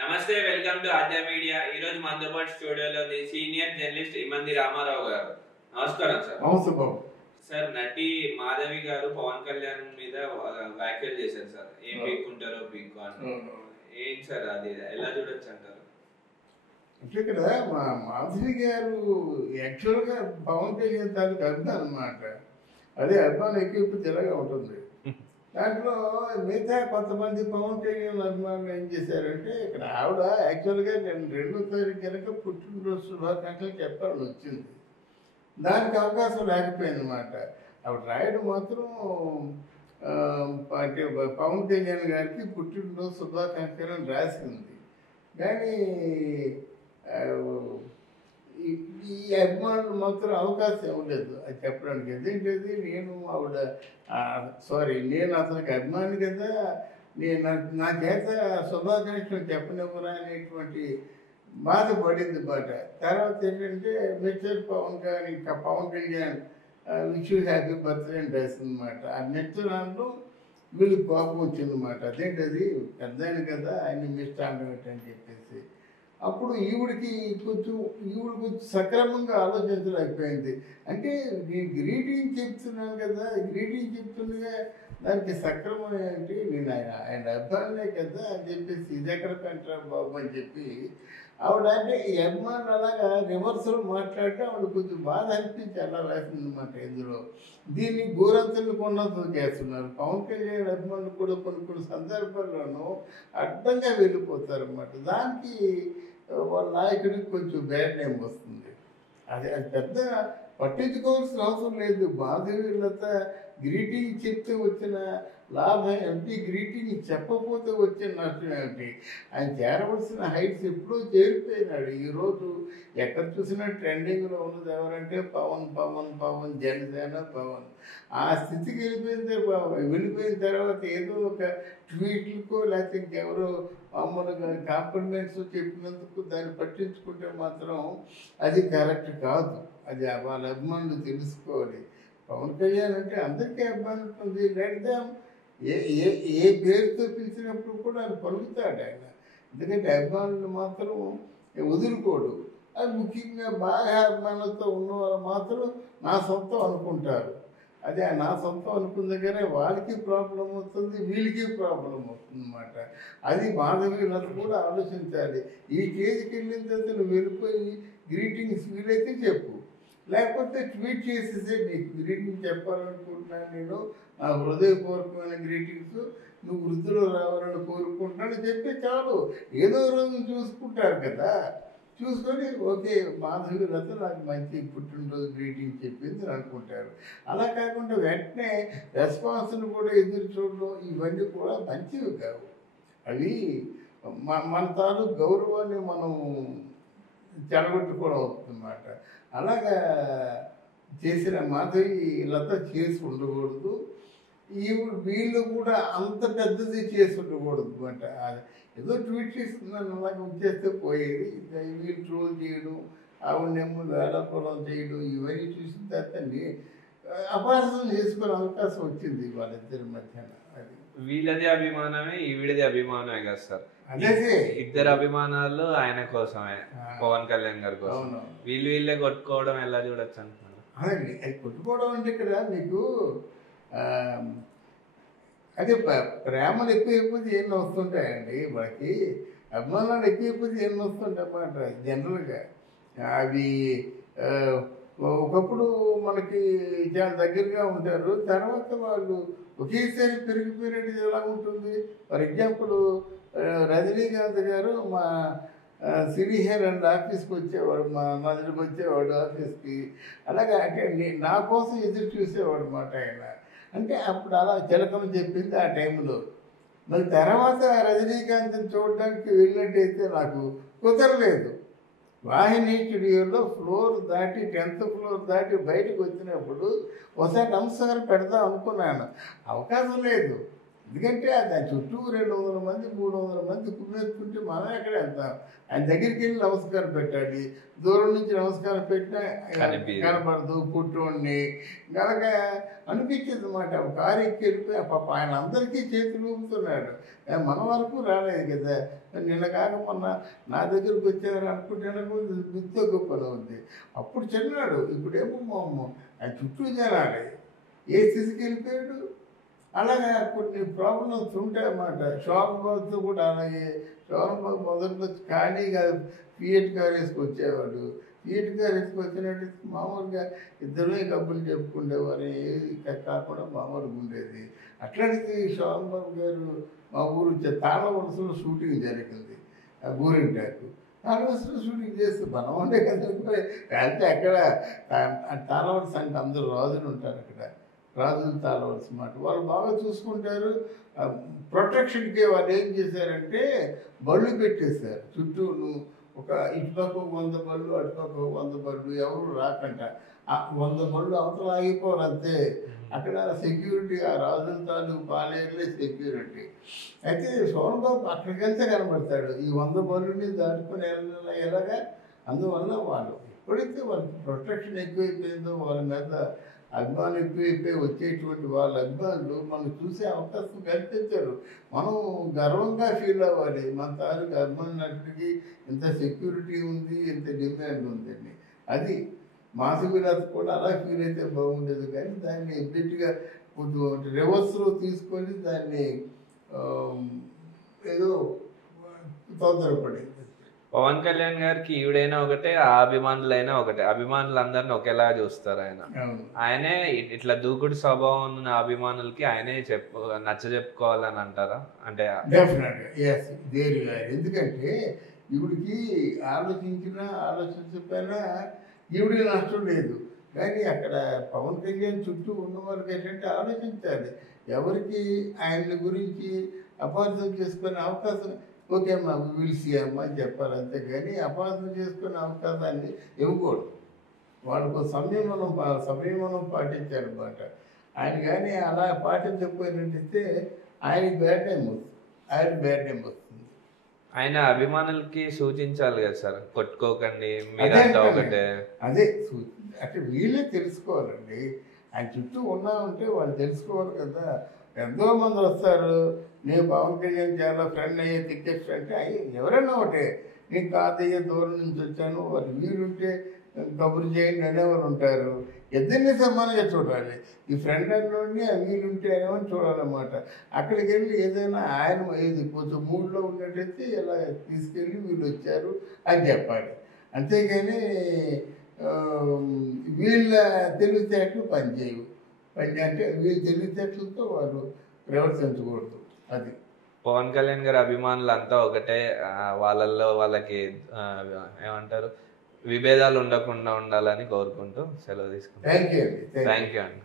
నమస్తే, welcome to Aadya media. ఈ రోజు మనతో పాటు స్టూడియోలో సీనియర్ జర్నలిస్ట్ ఇమంది రామారావు గారు. నమస్కారం సార్. నమస్తే బాబు. సార్, నటి మాధవి గారు పవన్ కళ్యాణ్ మీద వ్యాఖ్యలు చేశారు సార్. ఏం పీక్కుంటారో పీక్కు అని. ఏంటి సార్ అది, ఎలా చూడొచ్చు అంటారు? అంటే ఇక్కడ మా మాధవి గారు యాక్చువల్గా పవన్ కళ్యాణ్ తాలూకు అభిమానం అన్నమాట. అదే అభిమానం ఎక్కువ తిరగా ఉంటుంది. దాంట్లో మిగతా కొంతమంది పవన్ కళ్యాణ్ అభిమానులు ఏం చేశారంటే, ఇక్కడ ఆవిడ యాక్చువల్గా నేను 2వ తారీఖు కనుక పుట్టినరోజు శుభాకాంక్షలు చెప్పాలని వచ్చింది. దానికి అవకాశం లేకపోయింది అన్నమాట. ఆవిడ రాయడం మాత్రం అంటే పవన్ కళ్యాణ్ గారికి పుట్టినరోజు శుభాకాంక్షలు అని రాసింది. కానీ ఈ అభిమానులు మాత్రం అవకాశం ఇవ్వలేదు అది చెప్పడానికి. ఎందుకంటే నేను నేను అతనికి అభిమాని కదా, నా చేత శుభాకాంక్షలు చెప్పనివ్వరా అనేటువంటి బాధపడింది బాట. తర్వాత ఏంటంటే mister Pawan Kalyan wish you happy birthday అని రాసిందన్నమాట. ఆ నెక్స్ట్ వీళ్ళకి కోపం వచ్చిందన్నమాట. అదేంటది పెద్దాయన కదా ఆయన మిస్టర్ అండమేట్ అని చెప్పేసి. అప్పుడు ఈవిడికి కొంచెం సక్రమంగా ఆలోచించలేకపోయింది. అంటే నేను గ్రీటింగ్ చెప్తున్నాను కదా, గ్రీటింగ్ చెప్తుండగా దానికి సక్రమం ఏంటి, నేను ఆయన అభిమానులే కదా అని చెప్పేసి ఇది ఎక్కడ కంటారు బాబు అని చెప్పి ఆవిడ అంటే ఈ అభిమానులు అలాగా రివర్సల్ మాట్లాడితే ఆవిడ కొంచెం బాధ అనిపించి అలా రాసిందన్నమాట. ఇందులో దీన్ని గోరంతలు కొన్నంతలు చేస్తున్నారు. పవన్ కళ్యాణ్ అభిమానులు కూడా కొన్ని సందర్భాల్లోనూ అడ్డంగా వెళ్ళిపోతారన్నమాట. దానికి వాళ్ళ నాయకుడికి కొంచెం బ్యాడ్ నేమ్ వస్తుంది. అది పెద్ద పట్టించుకోవాల్సిన అవసరం లేదు. మాధవి లత గ్రీటింగ్ చెప్తే వచ్చిన లాభం ఏమిటి, గ్రీటింగ్ చెప్పకపోతే వచ్చిన నష్టం ఏమిటి? ఆయన చేరవలసిన హైట్స్ ఎప్పుడూ చేరిపోయినాడు. ఈరోజు ఎక్కడ చూసినా ట్రెండింగ్లో ఉన్నది ఎవరంటే పవన్ పవన్ పవన్ జనసేన పవన్. ఆ స్థితికి వెళ్ళిపోయిన తర్వాత ఏదో ఒక ట్వీట్లకో లేకపోతే ఇంకెవరో మామూలుగా కాంప్లిమెంట్స్ చెప్పినందుకు దాన్ని పట్టించుకుంటే మాత్రం అది కరెక్ట్ కాదు. అది వాళ్ళ అభిమానులు తెలుసుకోవాలి. పవన్ కళ్యాణ్ అంటే అందరికీ అభిమానం ఉంటుంది. లేకపోతే ఏ పేరుతో పిలిచినప్పుడు కూడా ఆయన పలుకుతాడు ఆయన. ఎందుకంటే అభిమానులు మాత్రం వదులుకోడు. అది ముఖ్యంగా బాగా అభిమానులతో ఉన్న వాళ్ళు మాత్రం నా సొంతం అనుకుంటారు. అదే నా సొంతం అనుకున్న దగ్గరే వాళ్ళకి ప్రాబ్లం అవుతుంది, వీళ్ళకి ప్రాబ్లం అవుతుంది అన్నమాట. అది మాధవి లత కూడా ఆలోచించాలి. ఈ స్టేజ్కి వెళ్ళిన తర్వాత నువ్వు వెళ్ళిపోయి గ్రీటింగ్స్ వీలైతే చెప్పు, లేకపోతే ట్వీట్ చేసేసే నీకు గ్రీటింగ్ చెప్పాలనుకుంటున్నాను, నేను నా హృదయపూర్వకమైన గ్రీటింగ్స్, నువ్వు వృద్ధిలో రావాలని కోరుకుంటున్నాను చెప్పి చాలు. ఏదో రోజు చూసుకుంటారు కదా, చూసుకొని ఓకే మాధవి లత నాకు మంచి పుట్టినరోజు గ్రీటింగ్ చెప్పింది అనుకుంటారు. అలా కాకుండా వెంటనే రెస్పాన్స్ను కూడా ఎదురు చూడడం ఇవన్నీ కూడా మంచివి కావు. అవి మన తాలూకు గౌరవాన్ని మనం చెడగొట్టుకోవడం అవుతుందన్నమాట. అలాగా చేసిన మాధవి లత చేసి ఉండకూడదు. వీళ్ళు కూడా అంత పెద్దది చేసి ఉండకూడదు అనమాట. ఏదో ట్వీట్ చేస్తున్నాను అలాగే వచ్చేస్తే పోయేది. వీళ్ళు ట్రోల్ చేయడం, ఆవిడనేమో వేళాపురం చేయడం, ఇవన్నీ చూసిన తర్వాత అపార్థం చేసుకునే అవకాశం వచ్చింది వాళ్ళిద్దరి మధ్యన. అది వీళ్ళది అభిమానమే, ఈవిడది అభిమానమే కదా సార్. అదే ఇద్దరు అభిమానాలు ఆయన కోసమే, పవన్ కళ్యాణ్ గారి కోసం. వీళ్ళే కొట్టుకోవడం ఎలా చూడొచ్చు అంటున్నాను. అదండి, అది కొట్టుకోవడం అంటే ఇక్కడ మీకు అదే ప్రేమలు ఎక్కువైపోతే ఎన్ని వస్తుంటాయండి మనకి, అభిమానాలు ఎక్కువైపోతే ఎన్ని వస్తుంటాయి అన్నమాట. జనరల్గా అవి ఒకప్పుడు మనకి చాలా దగ్గరగా ఉంటారు, తర్వాత వాళ్ళు ఒకేసారి పెరిగిపోయినట్టు ఎలా ఉంటుంది. ఫర్ ఎగ్జాంపుల్ రజనీకాంత్ గారు మా సినీ హెరాల్డ్ ఆఫీస్కి వచ్చేవాడు, మా దగ్గరికి వచ్చేవాడు ఆఫీస్కి. అలాగే అంటే నా కోసం ఎదురు చూసేవాడు అన్నమాట ఆయన. అంటే అప్పుడు అలా చిలకమని చెప్పింది ఆ టైంలో. మరి తర్వాత రజనీకాంత్ని చూడడానికి వెళ్ళినట్టయితే నాకు కుదరలేదు. వాహిని స్టూడియోలో ఫ్లోర్ దాటి 10th ఫ్లోర్ దాటి బయటకు వచ్చినప్పుడు ఒకసారి నమస్కారం పెడదాం అనుకున్నాను, అవకాశం లేదు. ఎందుకంటే దాని చుట్టూ 200 మంది 300 మంది కుమ్మేసుకుంటే మనం ఎక్కడ వెళ్తాం. ఆయన దగ్గరికి వెళ్ళి నమస్కారం పెట్టాలి. దూరం నుంచి నమస్కారం పెట్టినా కనపడదు పుట్టోడిని కనుక అనిపించింది అన్నమాట. కారు ఎక్కి వెళ్ళిపోయి పాప ఆయన అందరికీ చేతులు ఊపుతున్నాడు. మన వరకు రాలేదు కదా. నిన్న కాక మొన్న నా దగ్గరకు వచ్చారు అనుకుంటే మిత్తో గొప్ప ఉంది. అప్పుడు చిన్నాడు, ఇప్పుడేమో మాము ఆయన చుట్టూ జనాలి. ఏ స్థితికి వెళ్ళిపోయాడు. అలాగే కొన్ని ప్రాబ్లమ్స్ ఉంటాయన్నమాట. శోభన్ బాబుతో కూడా అలాగే. శోభన్ బాబు మొదట్లో ఖాళీగా ఫియట్ కార్ వేసుకొచ్చేవాడు. ఫియట్ కార్ వేసుకొచ్చినట్టు మామూలుగా ఇద్దరే కబుర్లు చెప్పుకునేవారు. ఏది కాకుండా మామూలుగా ఉండేది. అట్లాంటిది శోభన్ బాబు గారు మా ఊరు తాళవలసలో షూటింగ్ జరిగింది. గోరింటాకు తాళవలసలో షూటింగ్ చేస్తే మనం ఉండే కదా. అంటే అక్కడ తాళవలస అంటే అందరూ రాజులు ఉంటారు అక్కడ. రాజులు తాళవలసి మాట వాళ్ళు బాగా చూసుకుంటారు. ప్రొటెక్షన్కి వాళ్ళు ఏం చేశారంటే బళ్ళు పెట్టేశారు చుట్టూను. ఒక ఇటుపక్క 100 బళ్ళు, అటుపక్క 100 బళ్ళు, ఎవరు రాకంట. 100 బళ్ళు అవతల ఆగిపోరు అంతే. అక్కడ సెక్యూరిటీ ఆ రాజుల తాలూకు పాలేరులే సెక్యూరిటీ. అయితే శోభన్ బాబు అక్కడికి వెళ్తే కనబడతాడు. ఈ 100 బళ్ళుని దాటుకుని ఎలాగా. అందువల్ల వాళ్ళు ఎప్పుడైతే వాళ్ళకి ప్రొటెక్షన్ ఎక్కువైపోయిందో వాళ్ళ మీద అభిమానులు ఎక్కువైపోయి వచ్చేటువంటి వాళ్ళ అభిమానులు మనం చూసే అవకాశం కల్పించారు. మనం గర్వంగా ఫీల్ అవ్వాలి. మన తాలూకు అభిమానులకి ఇంత సెక్యూరిటీ ఉంది, ఇంత డిమాండ్ ఉందండి. అది మాసవిలాస్ కూడా అలా ఫీల్ అయితే బాగుండేది. కానీ దాన్ని ఎబ్బెట్టిగా కొంచెం రివర్స్లో తీసుకొని దాన్ని ఏదో తొందరపడింది. పవన్ కళ్యాణ్ గారికి ఈవిడైనా ఒకటే, ఆ అభిమానులైనా ఒకటే. అభిమానులందరినీ ఒకేలా చూస్తారు. ఆయనే ఇట్లా దూకుడు స్వభావం ఉన్న అభిమానులకి ఆయనే నచ్చ చెప్పుకోవాలని అంటారా? అంటే డెఫినెట్గా ఎందుకంటే ఈవిడికి ఆలోచించకపోయినా ఈవిడికి నష్టం లేదు. కానీ అక్కడ పవన్ కళ్యాణ్ చుట్టూ ఉన్న వాళ్ళకి ఏంటంటే ఆలోచించాలి. ఎవరికి ఆయన గురించి అపార్థం చేసుకునే అవకాశం ఓకే అమ్మా విల్సి అమ్మ అని చెప్పాలి. అంతేగాని అపార్థం చేసుకునే అవకాశాన్ని ఇవ్వకూడదు. వాళ్ళకు సంయమనం పాటించారన్నమాట. ఆయన కానీ అలా పాటించకపోయినట్టయితే ఆయనకి బ్యాడ్ టైం వస్తుంది. ఆయన అభిమానులకి సూచించాలి కదా సార్, కొట్టుకోకండి మీరంతా ఒకటే. అదే అంటే వీళ్ళే తెలుసుకోవాలండి. ఆయన చుట్టూ ఉన్నా ఉంటే వాళ్ళు తెలుసుకోవాలి కదా. ఎంతో మంది వస్తారు. నేను పవన్ కళ్యాణ్ చాలా ఫ్రెండ్ అయ్యే టికెట్స్ అంటే ఎవరైనా ఒకటే. నేను కాదయ్యే దూరం నుంచి వచ్చాను, వాళ్ళు వీలుంటే కబురు చేయండి అనేవారు ఉంటారు. ఇద్దరిని సమానంగా చూడాలి. ఈ ఫ్రెండ్ అన్నోడిని ఆ వీలుంటే అనేవాడిని చూడాలన్నమాట. అక్కడికి వెళ్ళి ఏదైనా ఆయన ఏది కొంచెం మూడ్లో ఉన్నట్టయితే ఇలా తీసుకెళ్ళి వీళ్ళు వచ్చారు అని చెప్పాలి. అంతేగాని వీళ్ళ తెలివితేటలు పనిచేయవు. అంటే వీళ్ళ తెలివితేటలతో వాళ్ళు ప్రవర్తించకూడదు. అది పవన్ కళ్యాణ్ గారి అభిమానులు అంతా ఒకటే. వాళ్ళకి ఏమంటారు, విభేదాలు ఉండకుండా ఉండాలని కోరుకుంటూ సెలవు తీసుకుంటాం. థ్యాంక్ యూ అండి. థ్యాంక్ యూ అండి.